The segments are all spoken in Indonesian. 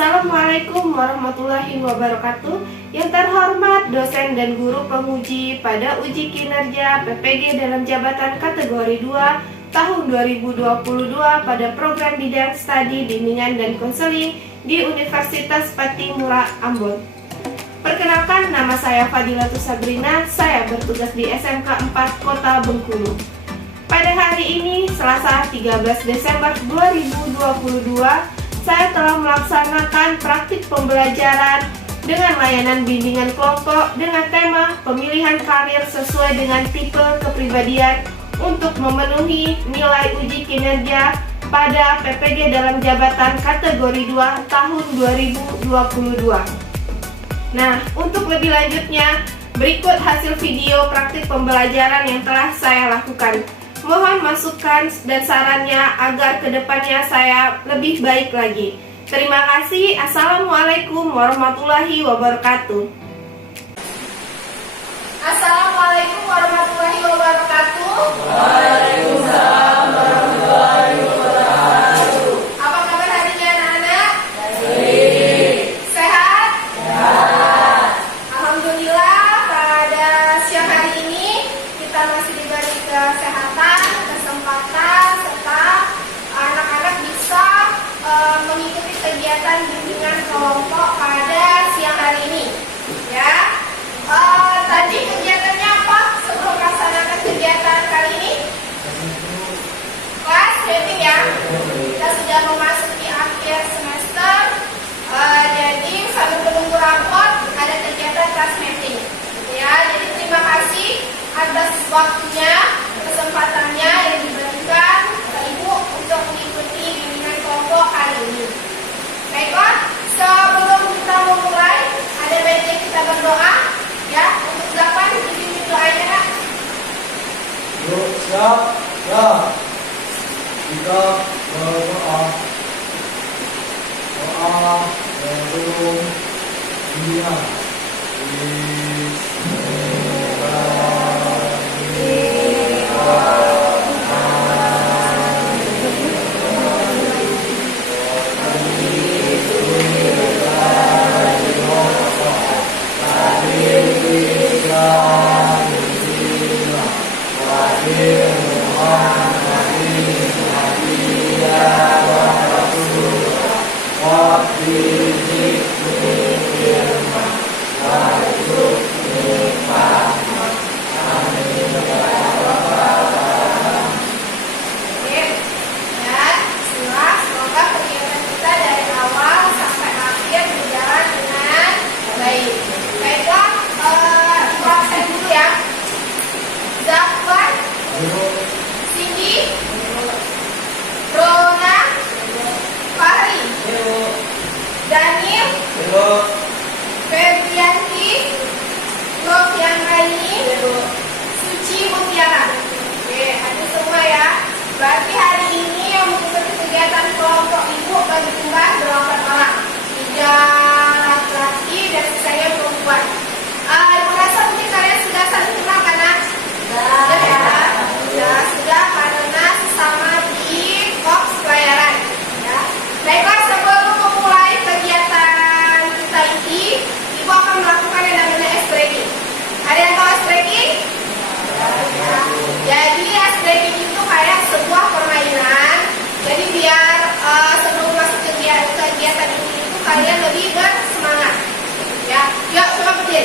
Assalamualaikum warahmatullahi wabarakatuh. Yang terhormat dosen dan guru penguji pada uji kinerja PPG dalam jabatan kategori 2 tahun 2022 pada program bidang studi bimbingan dan konseling di Universitas Patimura Ambon. Perkenalkan, nama saya Fadilatus Sabrina, saya bertugas di SMK 4 Kota Bengkulu. Pada hari ini, Selasa 13 Desember 2022, saya telah melaksanakan praktik pembelajaran dengan layanan bimbingan kelompok dengan tema pemilihan karir sesuai dengan tipe kepribadian untuk memenuhi nilai uji kinerja pada PPG dalam jabatan kategori 2 tahun 2022. Nah, untuk lebih lanjutnya, berikut hasil video praktik pembelajaran yang telah saya lakukan. Mohon masukan dan sarannya agar kedepannya saya lebih baik lagi. Terima kasih. Assalamualaikum warahmatullahi wabarakatuh. Assalamualaikum warahmatullahi wabarakatuh. Waalaikumsalam warahmatullahi wabarakatuh. Apa kabar hari ini anak-anak? Baik. Sehat? Sehat. Alhamdulillah, pada siang hari ini kita masih diberi kesehatan, kesempatan, serta anak-anak bisa mengikuti kegiatan bimbingan kelompok pada siang hari ini. Ya, tadi kegiatannya apa sebelum melaksanakan kegiatan kali ini? Kelas meeting ya. Kita sudah memasuki akhir semester, jadi sambil menunggu rapor ada kegiatan kelas meeting. Ya, jadi terima kasih atas waktunya, kesempatannya yang diberikan ke Ibu untuk mengikuti bimbingan kelompok hari ini. Baiklah, sebelum kita memulai, ada baiknya kita berdoa ya untuk dapat dipimpin doanya. Nak. Yuk, siap. Ya. Kita berdoa. Doa sebelum bimbingan. Berarti hari ini yang mengikuti kegiatan kelompok Ibu bagi jumlah 8 orang, 3 laki-laki dan sisanya perempuan. Ibu rasa mungkin kalian sudah saling kenal kan? Sudah ya? Sudah karena sesama di korps pelayaran. Ya. Baiklah, sebelum memulai kegiatan kita ini, Ibu akan melakukan yang namanya ice breaking. Ada yang tahu ice breaking? Ya. Jadi ice breaking itu kayak sebuah permainan. Jadi biar sebelum masuk kegiatan ini itu kalian lebih bersemangat. Ya, yuk coba berdiri.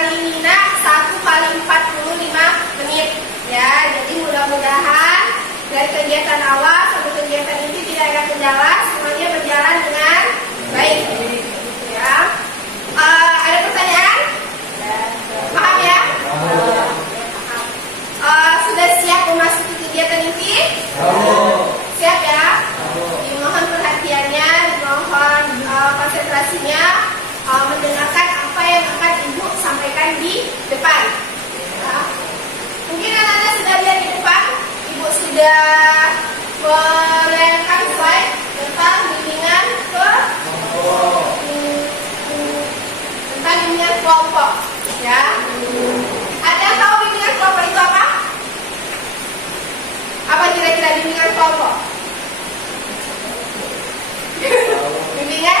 kali ini nak 1 kali 45 menit ya. Jadi mudah-mudahan dari kegiatan awal sampai kegiatan ini tidak ada kendala, semuanya berjalan dengan baik gitu ya. Ada pertanyaan? Paham ya? Sudah siap memasuki kegiatan inti? Siap ya? Dimohon perhatiannya, dimohon konsentrasinya, mendengarkan apa yang akan Ibu sampaikan di depan ya. Mungkin anak-anak sudah lihat di depan, Ibu sudah melayangkan slide tentang bimbingan tentang bimbingan kelompok ya. Ada yang tahu bimbingan kelompok itu apa? Apa kira-kira bimbingan kelompok? Bimbingan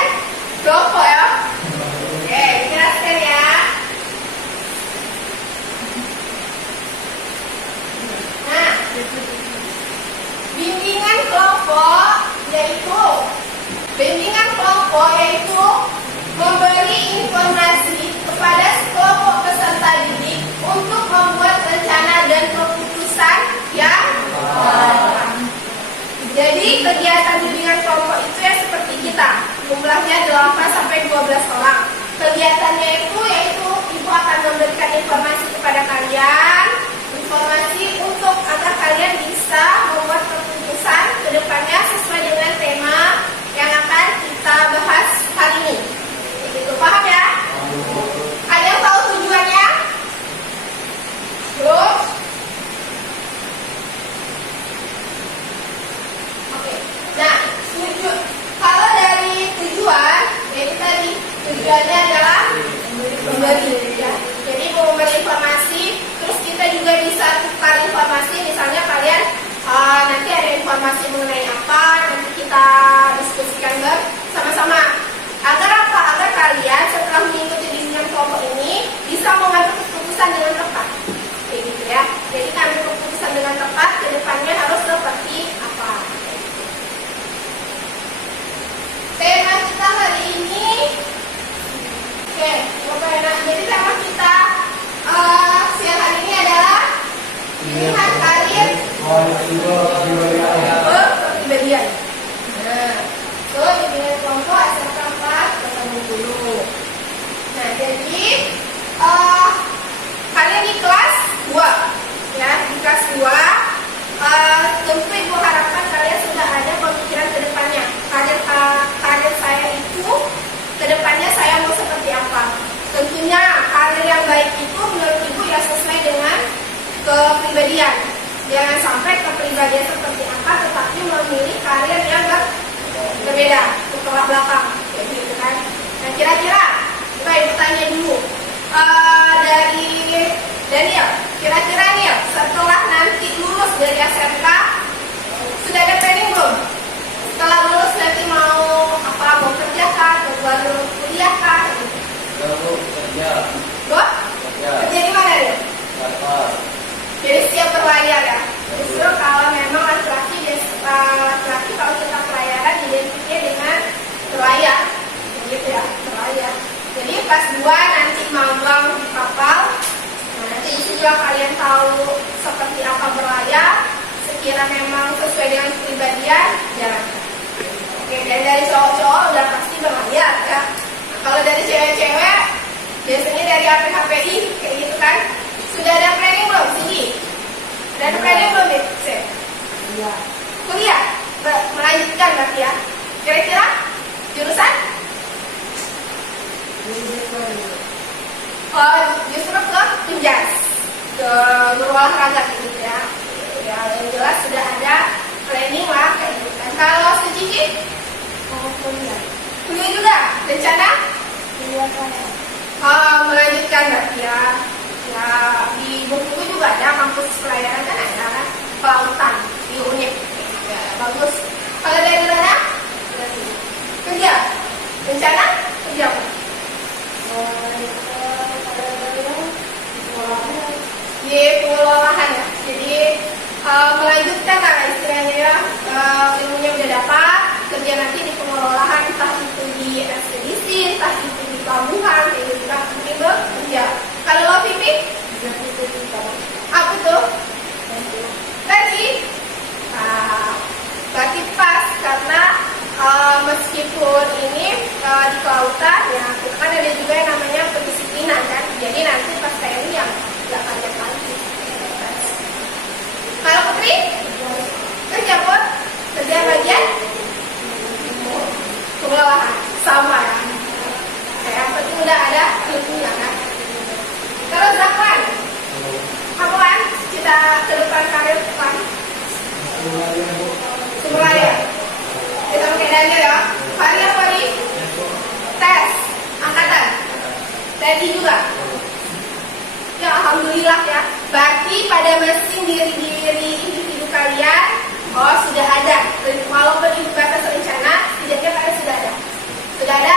kelompok ya. Oke, dijelaskan ya. Nah, bimbingan kelompok yaitu memberi informasi kepada sekelompok peserta didik untuk membuat rencana dan keputusan yang jadi kegiatan bimbingan kelompok itu ya seperti kita, jumlahnya 8 sampai 12 orang. Kegiatannya itu yaitu Ibu akan memberikan informasi kepada kalian, informasi untuk agar kalian bisa membuat keputusan ke depannya sesuai dengan tema yang akan kita bahas hari ini. Gitu, paham ya? Ada yang tahu tujuannya? Belum? Oke. Nah, kalau dari tujuan, jadi tadi tujuannya adalah memberi ya. Jadi memberi informasi, terus kita juga bisa tukar informasi. Misalnya kalian nanti ada informasi mengenai apa, nanti kita diskusikan bersama-sama. Agar apa? Agar kalian setelah mengikuti bimbingan kelompok ini bisa mengambil keputusan dengan tepat. Kayak gitu ya. Jadi ambil keputusan dengan tepat, ke depannya harus seperti apa. Tema kita hari ini, oke, coba enak. Jadi tema kita siang hari ini adalah pilihan karir kepribadian. Nah, so bimbingan kelompok SMK 4 ketemu dulu. Nah, jadi kalian di kelas 2 ya, di kelas 2 tentu Ibu harapkan kalian sudah ada pemikiran ke depannya. Karir saya itu ke depannya saya mau seperti apa. Tentunya karir yang baik itu menurut Ibu ya sesuai dengan kepribadian. Jangan sampai kepribadian seperti apa tetapi memilih karir yang berbeda, bertolak belakang kayak gitu kan. Nah, kira-kira kita Ibu tanya dulu dari Daniel, kira-kira nih setelah nanti lulus dari SMK sudah ada planning belum? Setelah lulus nanti mau apa? Mau kerja kah? Atau baru kuliah kah? Baru kerja. Kerja di mana dia? Jadi siap berlayar ya. Justru kalau memang laki-laki kalau kita pelayaran identiknya dengan berlayar, gitu ya, berlayar. Jadi pas 2 nanti magang di kapal. Nah, nanti di situ juga kalian tahu seperti apa berlayar. Sekira memang sesuai dengan kepribadian, jalankan. Oke, dan dari cowok-cowok udah pasti berlayar ya. Nah, kalau dari cewek-cewek, biasanya dari HPI kayak gitu kan. Sudah ada planning belum sini? Sudah ada planning belum nih? Iya. Kuliah? Melanjutkan berarti ya. Kira-kira jurusan? Justru ke Pinjas, ke guru olahraga gitu ya. Ya, yang jelas sudah ada planning lah kayak gitu kan. Kalau Suci? Kuliah juga? Rencana? Melanjutkan berarti ya. Ya, di buku juga ada kampus pelayaran kan ada kan, kelautan di UNIF. Ya, bagus. Kalau dari mana? Kerja. Rencana? Kerja apa? Di pengolahan ya. Jadi melanjutkan lah istilahnya ya. Ilmunya udah dapat, kerja nanti di pengolahan, entah itu di ekspedisi, entah itu di pelabuhan, kayak gitu kan, mungkin bekerja. Kalau lo pipi, apa tuh? Tadi, berarti pas karena meskipun ini di kelautan ya, kita kan ada juga yang namanya pendisiplinan kan. Jadi nanti pas TNI yang nggak panjang lagi. Kalau Putri, kerja pun kerja bagian pengolahan sama ya. Yang penting udah ada ilmunya kan. Terus Zakwan, apa kan cita ke depan karir depan? Semua ya. Kita pakai Daniel ya. Hari apa nih? Tes angkatan. TNI juga. Ya alhamdulillah ya. Berarti pada mesin diri individu kalian, oh sudah ada. Walaupun itu batas rencana, setidaknya kalian sudah ada. Sudah ada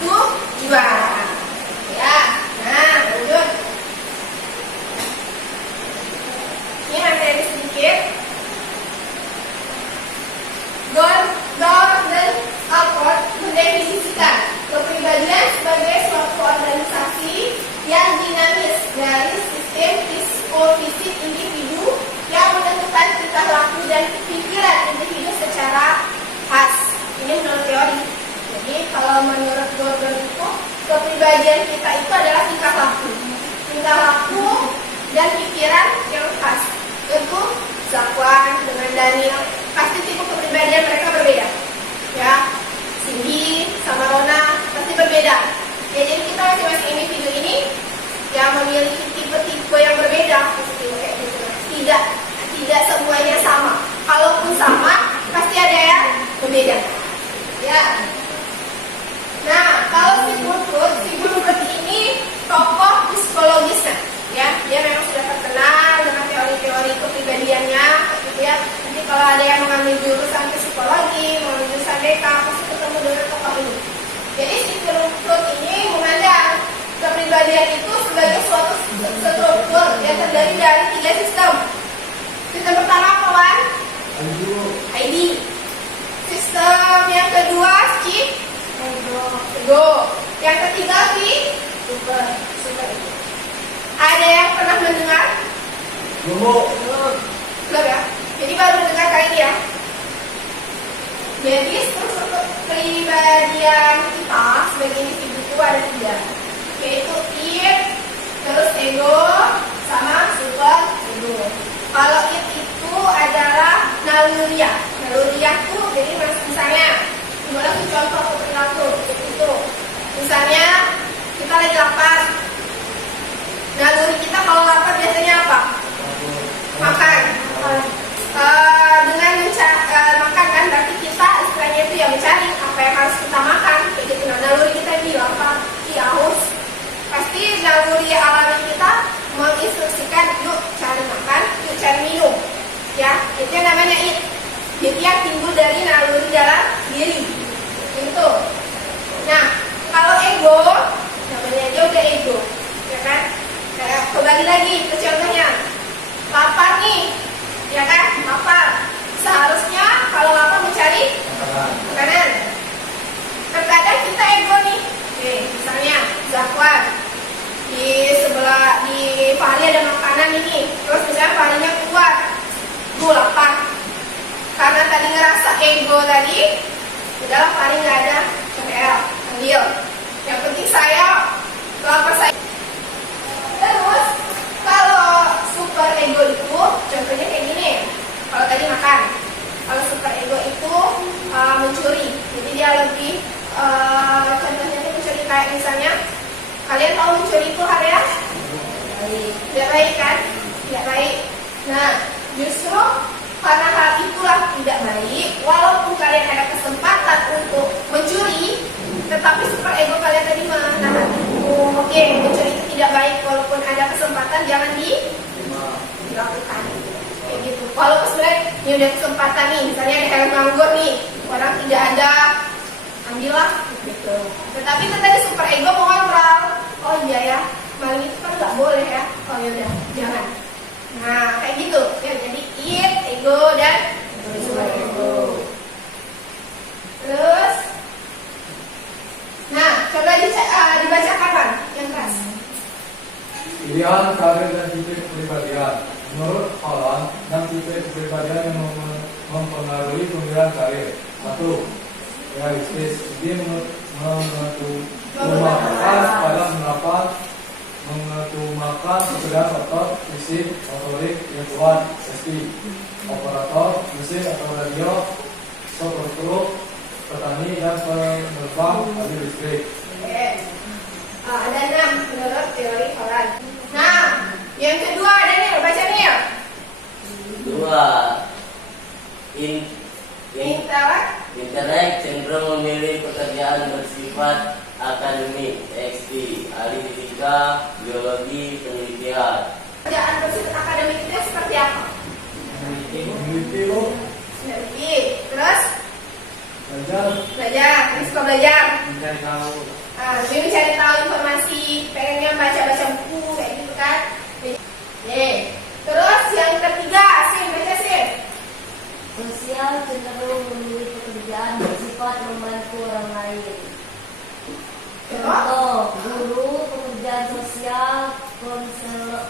tujuan. Ya. Nah, lanjut. Ini materi sedikit. Goal dan output mendefinisikan kepribadian sebagai suatu organisasi yang dinamis dari sistem psikofisik individu yang menentukan tingkah laku dan pikiran individu secara khas. Ini menurut teori. Jadi kalau menurut Gordon itu kepribadian kita itu adalah tingkah laku dan pikiran yang khas. Tentu Zakwan dengan Daniel pasti tipe kepribadian mereka berbeda. Ya, Cindy sama Rona pasti berbeda. Ya, jadi kita masing-masing individu ini yang memiliki tipe-tipe yang berbeda, kayak gitu. Tidak semuanya sama. Kalaupun sama, pasti ada yang berbeda. Ya. Nah, kalau si Burkut ini tokoh psikologisnya, ya, dia memang sudah terkenal dengan teori-teori kepribadiannya, gitu ya. Nanti kalau ada yang mengambil jurusan psikologi, mengambil jurusan BK, pasti ketemu dengan tokoh ini. Jadi si Burkut ini memandang kepribadian itu sebagai suatu struktur yang terdiri dari 3 sistem. Sistem pertama apa, Wan? ID. Sistem yang kedua ego. Yang ketiga super ego. Ada yang pernah mendengar? Belum ya? Jadi baru mendengar kali ini ya. Jadi struktur kepribadian kita sebagai individu itu ada 3, yaitu id, terus ego, sama super ego. Kalau id itu adalah naluriah. Naluriah itu jadi misalnya, gimana tuh contoh perilaku itu? Misalnya kita lagi lapar. Naluri kita kalau lapar biasanya apa? Makan. Dengan makan kan berarti kita istilahnya itu ya mencari apa yang harus kita makan. Gitu. Nah, naluri kita ini lapar, haus. Pasti naluri alami kita menginstruksikan yuk cari makan, yuk cari minum. Ya, itu yang namanya id. Jadi yang timbul dari naluri dalam diri. Itu. Nah, kalau ego, namanya aja udah ego, ya kan? Kembali lagi ke contohnya, lapar nih, ya kan? Lapar. Seharusnya kalau lapar mencari makanan. Terkadang kita ego nih. Misalnya Zakwan di sebelah di Fahri ada makanan ini, terus misalnya Fahrinya keluar, gue lapar. Karena tadi ngerasa ego tadi, udahlah Fahri nggak ada, ambil. Yang penting saya lapar saya. Terus kalau super ego itu contohnya kayak gini. Kalau tadi makan, kalau super ego itu mencuri. Jadi dia lebih contohnya itu mencuri kayak misalnya kalian tahu mencuri itu hal yang tidak baik kan? Tidak baik. Nah, justru karena hal itulah tidak baik, walaupun kalian ada kesempatan untuk mencuri, tetapi super ego kalian tadi menahan. Oke, mencuri itu tidak baik, walaupun ada kesempatan jangan dilakukan. Kayak gitu. Walaupun sebenarnya ini udah kesempatan nih, misalnya ada kayak nganggur nih, orang tidak ada, ambillah gitu. Tetapi kan tadi super ego mengontrol. Oh iya ya, maling itu kan nggak boleh ya. Oh ya udah, jangan. Nah, kayak gitu. Ya, jadi id, ego dan super ego. Terus, nah, coba dibacakan Bang, yang keras. mempengaruhi pemilihan karir. 1. Realistis, jadi mengetumakan pada mendapat mengetumakan sekedar otot, fisik, motorik yang kuat, safety, operator, mesin atau radio, sopir truk, petani dan penerbang mobil listrik. Oke. Ada 6 menurut teori Holland. Nah, yang kedua ada nih, baca nih ya. 2. Intelek. Cenderung memilih pekerjaan bersifat akademik, XD, ahli fisika, biologi, penelitian. Pekerjaan bersifat akademik itu seperti apa? Meneliti lo, Meneliti. Terus belajar, terus suka belajar. mencari tahu. Dia mencari tahu informasi, pengennya baca-baca buku kayak gitu kan. Oke. Terus yang ketiga, baca sih. Sosial cenderung memilih pekerjaan bersifat membantu orang lain. Contoh, guru, pekerjaan sosial, konselor,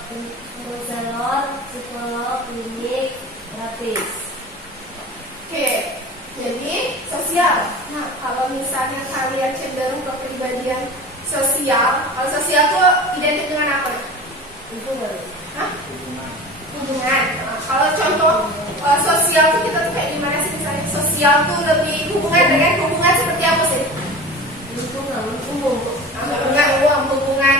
psikolog, klinik, terapis. Oke, jadi sosial. Nah, kalau misalnya kalian cenderung ke kepribadian sosial, kalau sosial tuh identik dengan apa? Itu baru. Hah? Hubungan. Nah, kalau contoh sosial tuh kita tuh kayak gimana sih? Misalnya sosial tuh lebih hubungan seperti apa sih? Hubungan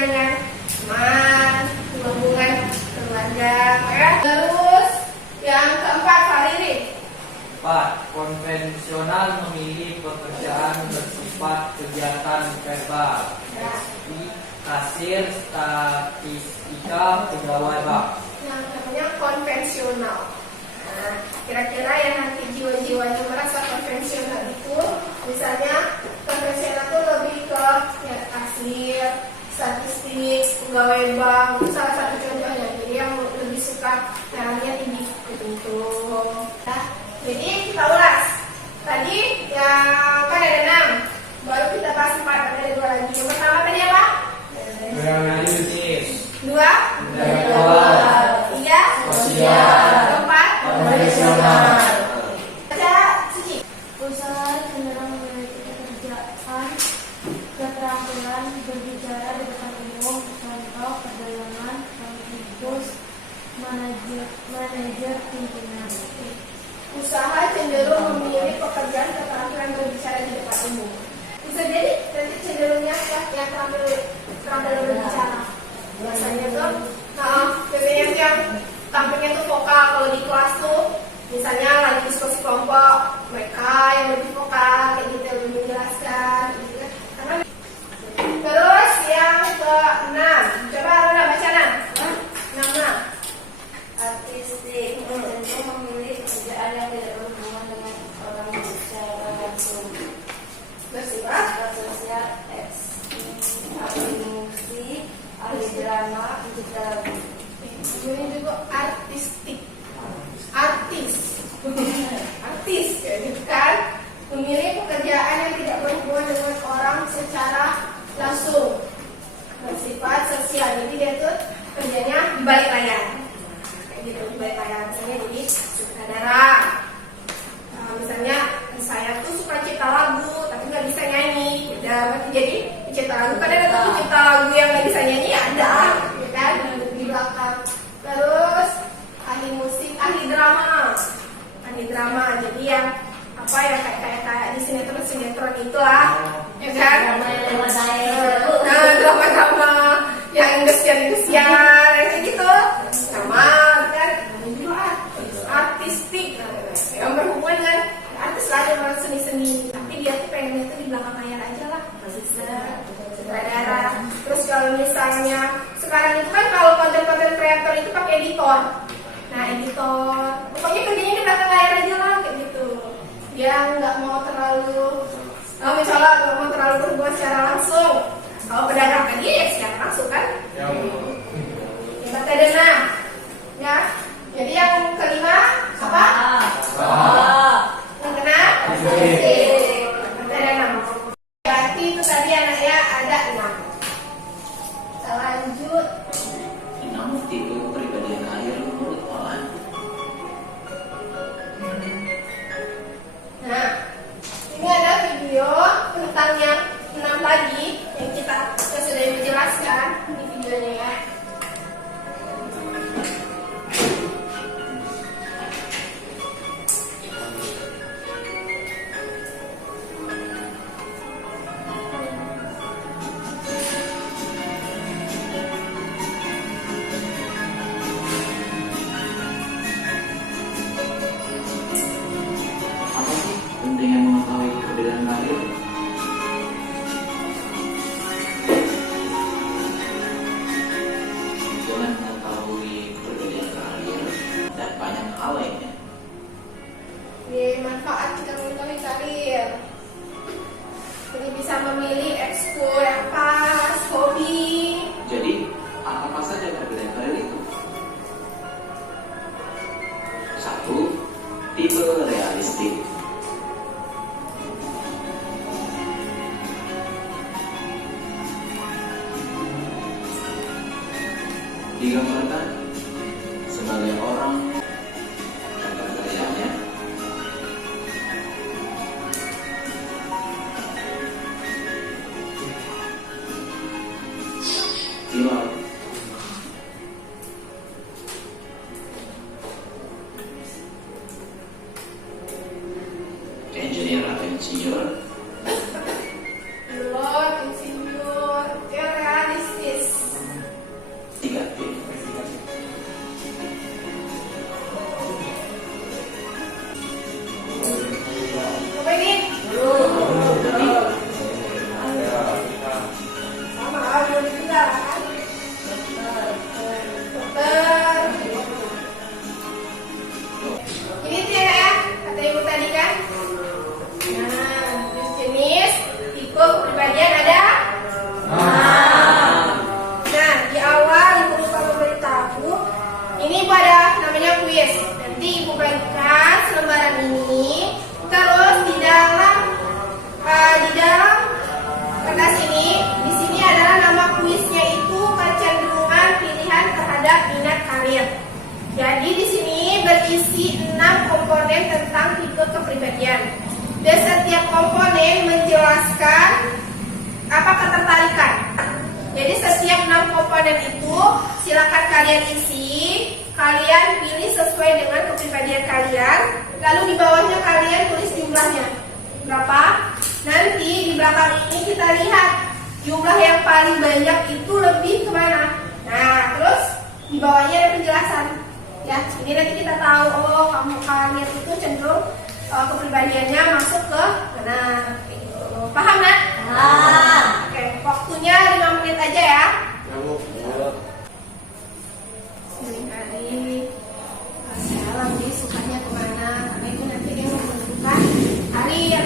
dengan teman, hubungan keluarga, ya. Terus yang keempat, Fariri. 4. Konvensional memilih pekerjaan bersifat kegiatan verbal, seperti kasir, statistika, pegawai bank. Yang namanya konvensional. Nah, kira-kira yang nanti jiwa-jiwanya merasa konvensional itu, misalnya konvensional itu lebih ke ya, kasir, statistik, pegawai bank, itu salah satu contohnya. Jadi yang lebih suka nyaranya tinggi itu. Nah, jadi kita ulas. Tadi yang kan ada 6, baru kita bahas 4, ada 2 lagi. Yang pertama tadi apa? Realistis, 2, intelektual, 3, sosial, 4, konvensional. baca Suci. Usaha cenderung memiliki pekerjaan keterampilan berbicara di depan umum, contoh perdagangan, politikus, manajer pimpinan. Usaha cenderung memilih pekerjaan keterampilan berbicara di depan umum. Bisa jadi nanti cenderungnya yang terampil berbicara. Biasanya tuh, biasanya yang tampilnya tuh vokal. Kalau di kelas tuh, misalnya lagi diskusi kelompok, mereka yang lebih vokal, kayak gitu lebih menjelaskan. Gitu. Karena terus yang ke-6, coba Rona baca 6. Artistik cenderung memilih pekerjaan yang tidak berhubungan dengan orang secara langsung. Bersifat Sosial, ahli musik, ahli drama, digital. ini juga artistik, artis kayak gitu kan, memilih pekerjaan yang tidak berhubungan dengan orang secara langsung, bersifat sosial. Jadi dia tuh kerjanya di balik layar, kayak gitu, di balik layar. Misalnya jadi sutradara. Misalnya saya tuh suka cipta lagu tapi nggak bisa nyanyi, berarti jadi cipta lagu kan ada tuh cipta lagu yang nggak bisa nyanyi ada, ya kan, di belakang. Terus ahli musik, ahli drama, jadi yang apa ya kayak di sinetron itulah, ya kan? Drama yang gesian kayak gitu, sama kan? Ada juga artistik yang berhubungan dengan artis lah, ada orang seni, tapi dia tuh pengennya tuh di belakang layar aja lah, sutradara. Terus kalau misalnya sekarang itu kan kalau konten-konten kreator itu pakai editor. Nah, editor pokoknya kerjanya di belakang layar aja lah, kayak gitu. Dia nggak mau terlalu berhubungan secara langsung. Kalau pedagang kan dia ya secara langsung kan. Berarti ada 6. Ya. Jadi yang kelima apa? Yang keenam? Berarti ada 6. Berarti itu tadi anaknya ada 6. Kita lanjut. Namun tipe kepribadian akhir menurut Holland. manfaat kita mengetahui karir. Jadi bisa memilih ekskul yang pas, hobi. Jadi, apa saja perbedaan karir itu? 1. Tipe realistik. Digambarkan sebagai orang contoh kerjanya pilot, engineer atau insinyur, Pilot, insinyur, yang realistis. 3. Apa ini? Sama, belum juga kan? Dokter. Ini tuh ya, kata ibu tadi kan? Nah, jenis tipe kepribadian ada? Nah, di awal ibu lupa memberitahu, ini pada namanya kuis. Nanti ibu bagikan selembaran ini, terus di dalam kertas ini, di sini adalah nama kuisnya itu kecenderungan pilihan terhadap minat karir. Jadi di sini berisi 6 komponen tentang tipe kepribadian. Dan setiap komponen menjelaskan apa ketertarikan. Jadi setiap 6 komponen itu silakan kalian isi, kalian pilih sesuai dengan kepribadian kalian, lalu di bawahnya kalian tulis jumlahnya. Berapa? Nanti di belakang ini kita lihat jumlah yang paling banyak itu lebih kemana. Nah, terus di bawahnya ada penjelasan. Ya, ini nanti kita tahu, oh kalian itu cenderung kepribadiannya masuk ke mana. Kayak gitu. Paham, nak? Oke, waktunya 5 menit aja ya. Seringkali saya lebih sukanya kemana, karena itu nanti dia menentukan karir.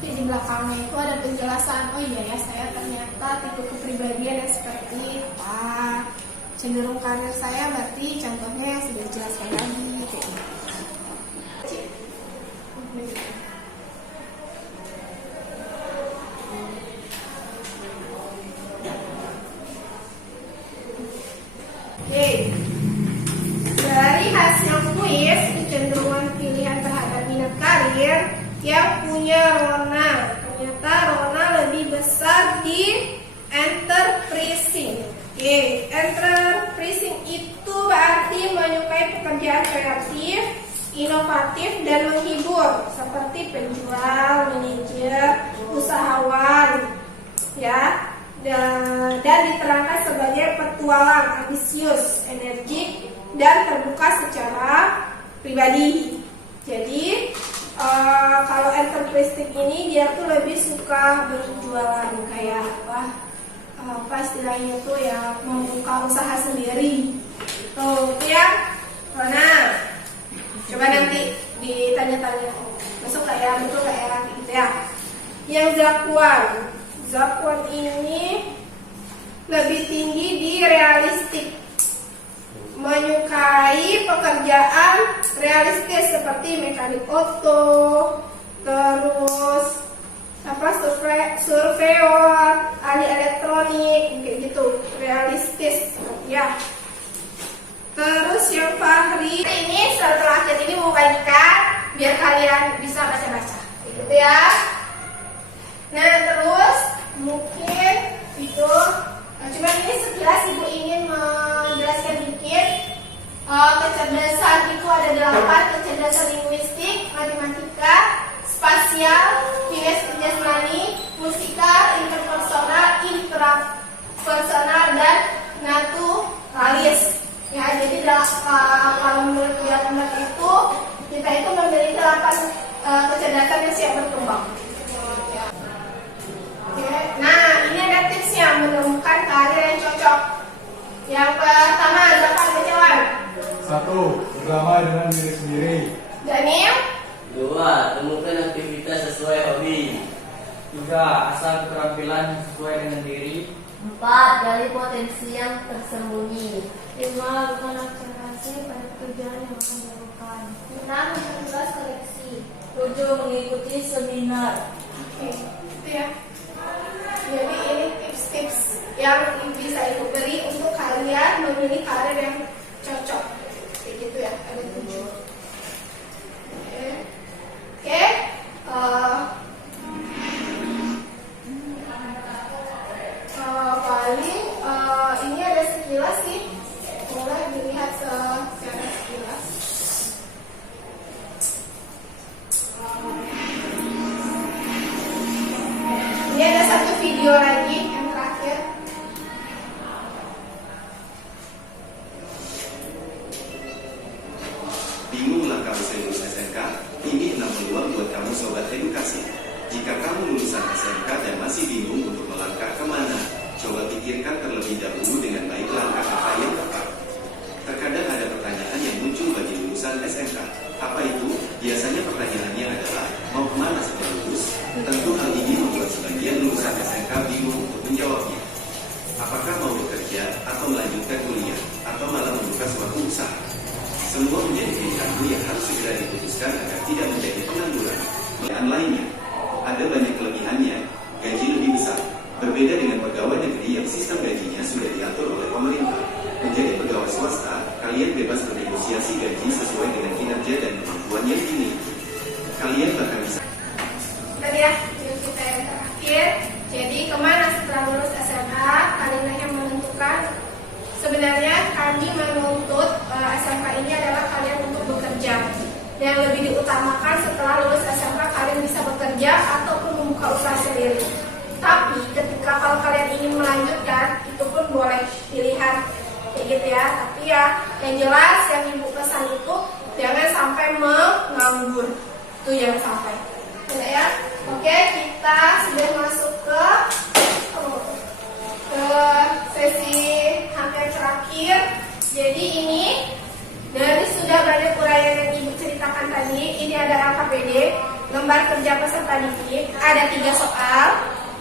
Di belakangnya itu ada penjelasan, oh iya ya saya ternyata tipe kepribadian yang seperti apa. Cenderung karir saya berarti contohnya yang sudah dijelaskan lagi kayak gitu. Oke, dari hasil kuis kecenderungan pilihan terhadap minat karir yang punya Rona, ternyata Rona lebih besar di enterprising. Oke, enterprising itu berarti menyukai pekerjaan kreatif, inovatif dan menghibur seperti penjual, manajer, usahawan, ya. Dan diterangkan sebagai petualang, ambisius, energik dan terbuka secara pribadi. Jadi kalau enterprising ini dia tuh lebih suka berjualan kayak apa istilahnya tuh ya, membuka usaha sendiri. Tuh, itu ya. Nah, coba nanti ditanya-tanya masuk kayak betul kayak gitu ya. Yang Zakwan ini lebih tinggi di realistik, menyukai pekerjaan realistis seperti mekanik oto, terus surveyor, ahli elektronik, kayak gitu, realistis ya. Terus yang Fahri ini setelah ini mau bagikan biar kalian bisa baca-baca, gitu ya. Nah terus mungkin itu cuma ini sekilas ibu ingin menjelaskan dikit. Kecerdasan itu ada 8, kecerdasan linguistik, matematika, spasial, kinestesia jasmani, musikal, interpersonal, intrapersonal dan naturalis. Ya, jadi kalau menurut Wilmer itu kita itu memiliki 8 kecerdasan yang siap berkembang. Oke. Nah, ini ada tipsnya menemukan karir yang cocok. Yang pertama, Zafar menjawab. 1. Berdamai dengan diri sendiri. Daniel. 2. Temukan aktivitas sesuai hobi. 3. Asah keterampilan sesuai dengan diri. 4. Gali potensi yang tersembunyi. 5. Bukan observasi pada pekerjaan yang akan dilakukan. 6. Memperluas koleksi. 7. Mengikuti seminar. Oke, itu ya. Jadi ini tips-tips yang bisa ibu beri untuk kalian memilih karir yang cocok. Kayak gitu ya, ada 7. Oke. Paling ini ada sekilas sih. Mulai dilihat secara sekilas. Ini ada satu video lagi yang terakhir. Bingunglah kamu lulus SMK? Ini 6 peluang buat kamu sobat edukasi. Jika kamu lulusan SMK dan masih bingung untuk melangkah kemana, coba pikirkan terlebih dahulu dengan baik langkah apa yang tepat. Terkadang ada pertanyaan yang muncul bagi lulusan SMK. Apa itu? Biasanya pertanyaannya adalah, mau kemana setelah lulus? Tentu hal ini membuat sebagian lulusan SMK bingung untuk menjawabnya. Apakah mau bekerja, atau melanjutkan kuliah, atau malah membuka suatu usaha? Semua menjadi pilihanmu yang harus segera diputuskan agar tidak menjadi pengangguran. Pilihan lainnya, ada banyak kelebihannya, gaji lebih besar. Berbeda dengan pegawai negeri yang sistem gajinya sudah diatur oleh pemerintah. Menjadi pegawai swasta, kalian bebas bernegosiasi gaji sesuai dengan kinerja dan kemampuan yang dimiliki. Kalian bahkan bisa. Tadi ya, video kita yang terakhir. Jadi kemana setelah lulus SMA? Kalian yang menentukan. Sebenarnya kami menuntut SMK ini adalah kalian untuk bekerja. Yang lebih diutamakan setelah lulus SMK kalian bisa bekerja ataupun membuka usaha sendiri. Tapi ketika kalau kalian ingin melanjutkan, itu pun boleh pilihan kayak gitu ya. Tapi ya yang jelas yang ibu pesan itu jangan sampai menganggur. Itu jangan sampai. Ya. Oke, kita sudah masuk ke sesi hampir terakhir. Jadi ini dari sudah banyak uraian yang ibu ceritakan tadi, ini ada LKPD, lembar kerja peserta didik, ada 3 soal,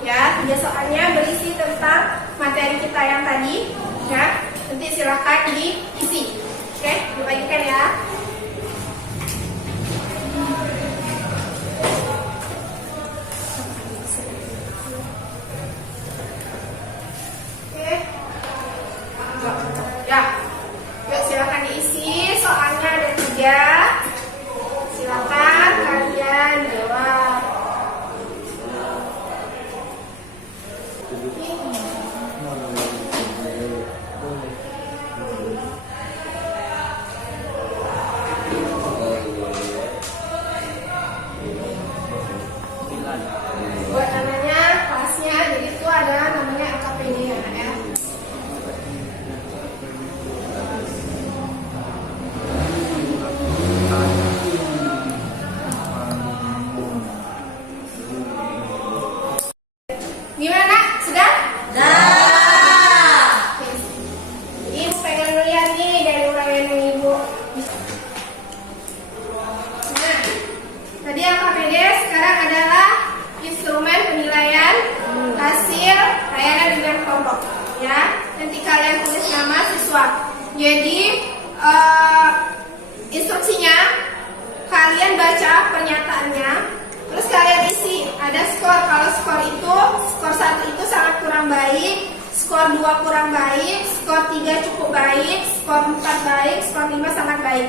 ya, 3 soalnya berisi tentang materi kita yang tadi, ya, nanti silakan diisi, oke, dibagikan ya. Ya, yuk silakan diisi. Soalnya ada 3. Silakan kalian jawab. Buat namanya kelasnya, jadi itu ada namanya LKPD ya, Nak, ya. Gimana, Nak? Sudah? Oke. Ibu pengen melihat nih dari uraian ibu. Nah, tadi LKPD sekarang adalah instrumen penilaian hasil layanan dengan kelompok. Ya, nanti kalian tulis nama siswa. Jadi instruksinya kalian baca pernyataannya, terus kalian isi. Ada skor. Kalau skor 1 itu sangat kurang baik, skor 2 kurang baik, skor 3 cukup baik, skor 4 baik, skor 5 sangat baik.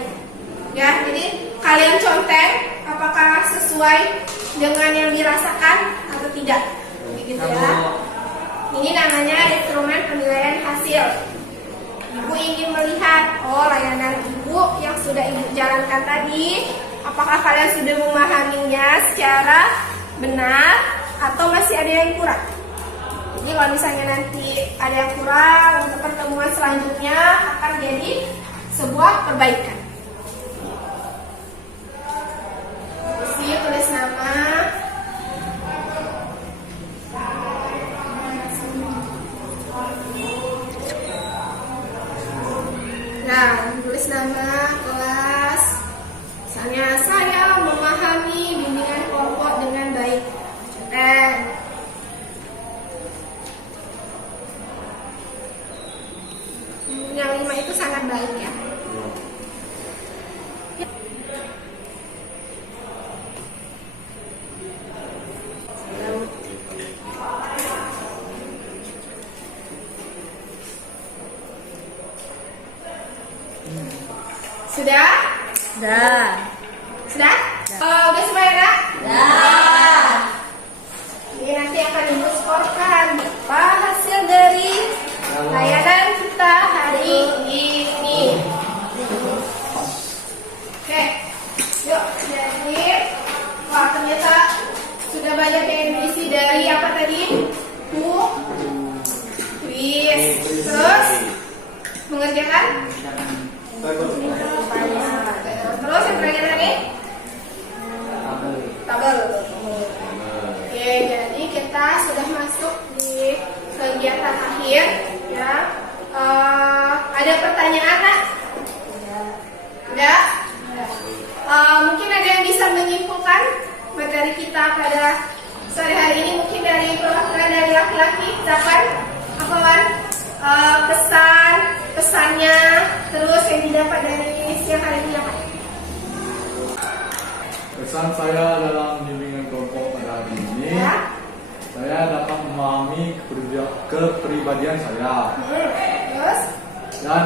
Ya, jadi kalian contek apakah sesuai dengan yang dirasakan atau tidak. Begitu ya. Ini namanya instrumen penilaian hasil. Ibu ingin melihat, layanan ibu yang sudah ibu jalankan tadi, apakah kalian sudah memahaminya secara benar atau masih ada yang kurang. Jadi kalau misalnya nanti ada yang kurang, untuk pertemuan selanjutnya akan jadi sebuah perbaikan. Tulis nama. Ya, tulis nama kelas. Misalnya saya memahami bimbingan kelompok dengan baik. Contoh. Yang 5 itu sangat baik ya. Sudah? Dah. Sudah? Udah semua ya, Kak? Dah. Ini nanti akan Ibu skorkan apa hasil dari layanan kita hari ini. Oke, yuk. Jadi, wah ternyata sudah banyak yang diisi dari apa tadi? Quiz. Terus mengerjakan? Terus yang terakhir lagi? Tabel. Oke, jadi kita sudah masuk di kegiatan akhir ya. Ada pertanyaan Nak? Udah? Mungkin ada yang bisa menyimpulkan materi kita pada sore hari ini, mungkin dari perwakilan dari laki-laki, silakan apa Wan? Pesannya, terus yang didapat dari siang hari ini apa? Pesan saya dalam bimbingan kelompok pada hari ini, Ya. saya dapat memahami kepribadian saya Terus? dan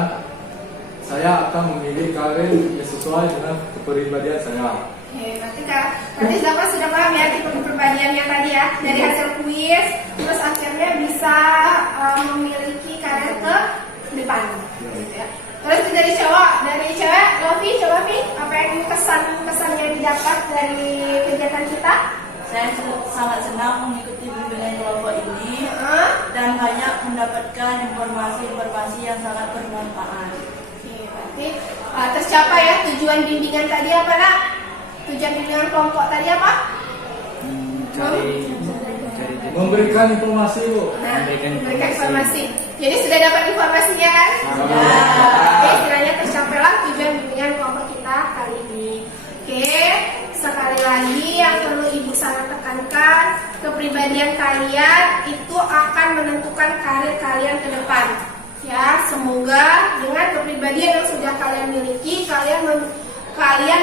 saya akan memilih karir yang sesuai dengan kepribadian saya. Oke, nanti Bapak sudah paham ya tipe kepribadiannya tadi ya, dari hasil kuis, terus akhirnya bisa memiliki karir ke depan. Gitu ya. Terus dari cewek, Lofi, coba Vi, apa yang kesan yang didapat dari kegiatan kita? Saya sangat senang mengikuti bimbingan kelompok ini dan banyak mendapatkan informasi-informasi yang sangat bermanfaat. Oke, berarti tercapai ya tujuan bimbingan tadi apa Nak? Tujuan bimbingan kelompok tadi apa? Memberikan informasi, Bu. Nah, memberikan informasi. Jadi sudah dapat informasinya kan? Oke, istilahnya tercapailah tujuan bimbingan kelompok kita kali ini. Oke, sekali lagi yang perlu Ibu sangat tekankan, kepribadian kalian itu akan menentukan karir kalian ke depan. Ya, semoga dengan kepribadian yang sudah kalian miliki, kalian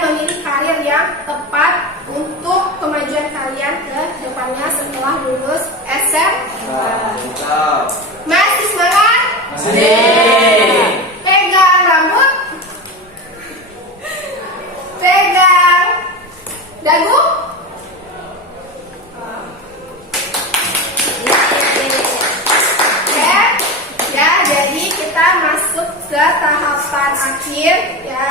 memilih karir yang tepat untuk kemajuan kalian ke depannya setelah lulus SMA. Masih semangat? Pegang rambut, pegang dagu. Ya, jadi kita masuk ke tahapan akhir ya.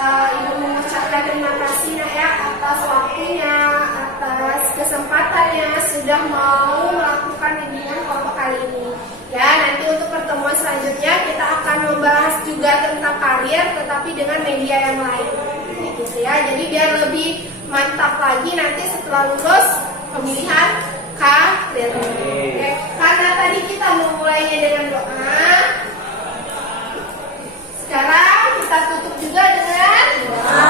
Ibu mengucapkan terima kasih Nak ya atas waktunya, atas kesempatannya sudah mau melakukan bimbingan kelompok kali ini. Ya, nanti untuk pertemuan selanjutnya kita akan membahas juga tentang karir, tetapi dengan media yang lain. Gitu ya. Jadi biar lebih mantap lagi nanti setelah lulus pemilihan karir. Oke. Karena tadi kita memulainya dengan doa, sekarang kita tutup juga dengan doa.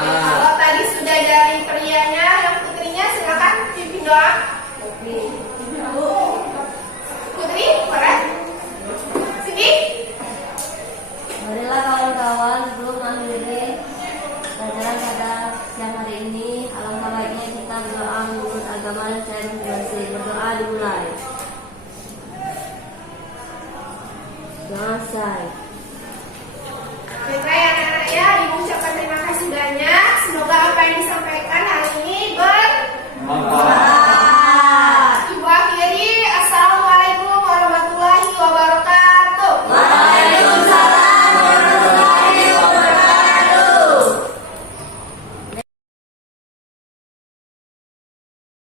Kalau tadi sudah dari prianya, yang putrinya silakan pimpin doa. Putri, boleh? Sini. Marilah kawan-kawan sebelum mengakhiri pelajaran pada siang hari ini, alangkah baiknya kita berdoa menurut agama dan saya masing-masing. Berdoa dimulai. Doa saya.